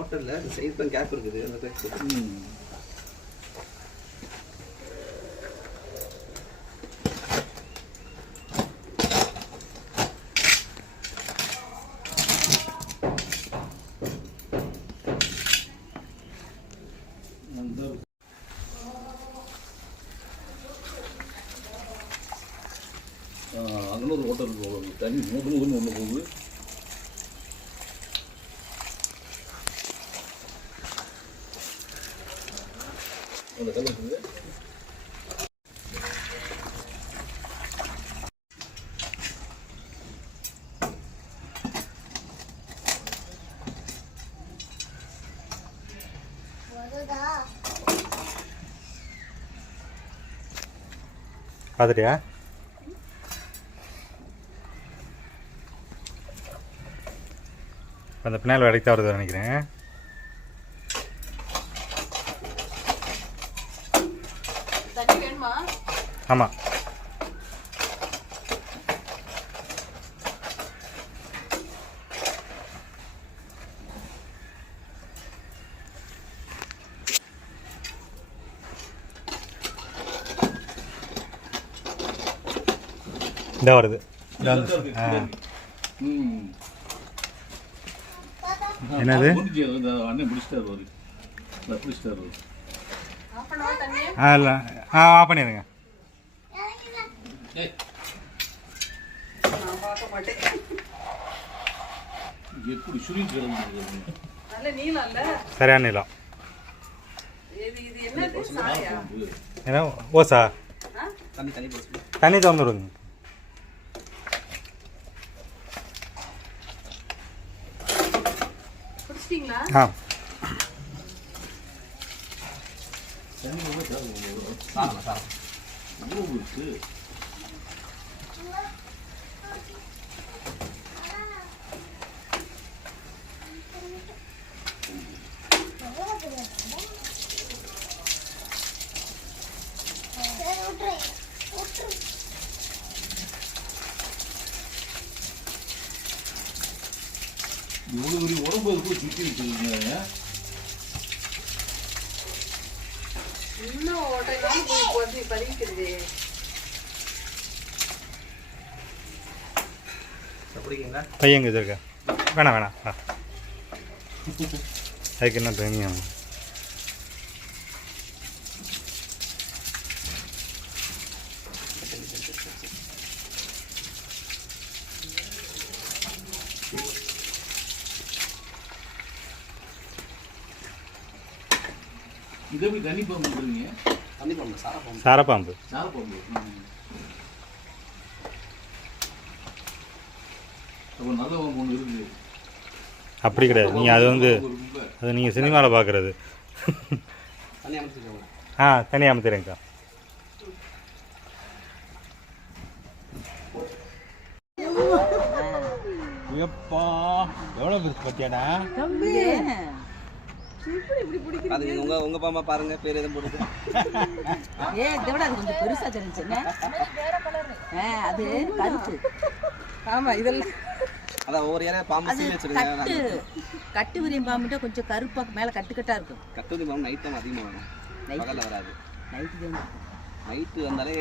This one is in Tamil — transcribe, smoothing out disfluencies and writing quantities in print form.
ஓட்டல்ல இந்த சைடு தான் கேப் இருக்குது அந்த பேக். அங்கே ஒரு ஓட்டல் போகுது, தண்ணி மூணு ஒன்று போகுது. அந்த கல் இருக்குது. பார்த்துட்டியா? அந்த பின்னால் வேலைக்கு தான் வருது நினைக்கிறேன். ஆமாம், இந்த வருது. என்னது? அண்ணன் பிடிச்சிட்டாரு. இல்லை, ஆஃப் பண்ணிடுங்க. எப்படி சுருங்கி சரியான நீளம். ஏன்னா ஓசா தண்ணி திறந்துடுங்க. ஆ இவ்வளோ பெரிய உடம்பு போய் சுற்றி வச்சுருக்கீங்க. பையன் எங்கே வச்சிருக்க? வேணாம் வேணாம், அதுக்கு என்ன தனியாக? இது எப்படி தண்ணி பாம்பு பண்ணுறீங்க? தண்ணி பாம்பு, சாரப்பாம்பு. சாரப்பாம்பு. அப்போ நல்ல பாம்பு ஒன்று இருக்குது. அப்படி கிடையாது, நீங்கள் அது வந்து அது நீங்கள் சினிமாவில் பார்க்குறது. தனியாக அமைச்சிருங்கக்கா. எப்பா எவ்வளோ பெருசு பத்தியாடா தம்பி. அது உங்க பாம்பா பாருங்க, பேர் எதுவும் போடுது. இதை விட அது கொஞ்சம் பெருசா தெரிஞ்சுங்க. அது கருப்பு. ஆமா, இதெல்லாம் அதான் ஒவ்வொரு ஏரியா பாம்பு சீல் வச்சிருக்காங்க. கட்டு விரியம் பாம்புட்டா கொஞ்சம் கருப்பா மேல கட்டுக்கட்டா இருக்கும். கட்டு விரியம் பாம்பு நைட் டைம் அதிகமாக வரும், பகல்ல வராது. நைட்டு வந்தாலே